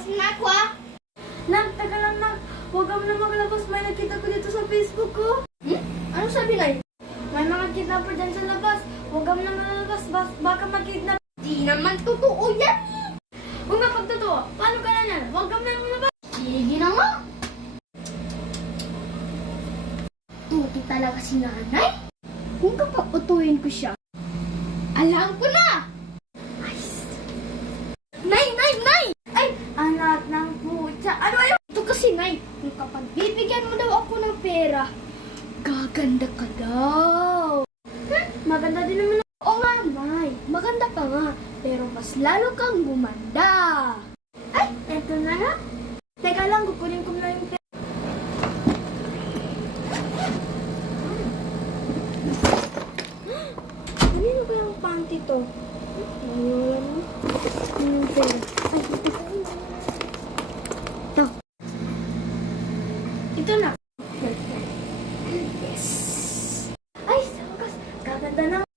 Labasin na ako ah. Nak, taga lang nak. Huwag ka na maglabas. May nakita ko dito sa Facebook ko. Ano sabi na yun? May mga kidnapper dyan sa labas. Huwag ka na malalabas. Baka makidnap. Di naman totoo yan. Huwag nga pagtotoo. Paano ka na yan? Huwag ka na malalabas. Sige na nga. Tuti talaga si nanay. Kung kapag utuin ko siya, alam ko na. Nay! Ay, anak ng putya. Ano ayaw? Ito kasi, Nay, kung kapag bibigyan mo daw ako ng pera, gaganda ka daw. Maganda din naman. Oo nga, Nay, maganda ka nga, pero mas lalo kang gumanda. Ay, eto na nga. Teka lang, kukunin ko na yung pera. Kanino ba yung panty to? Wala mo. Yung pera. Ay, ito. Ito na. Yes. Ay, sa wakas, gaganda na.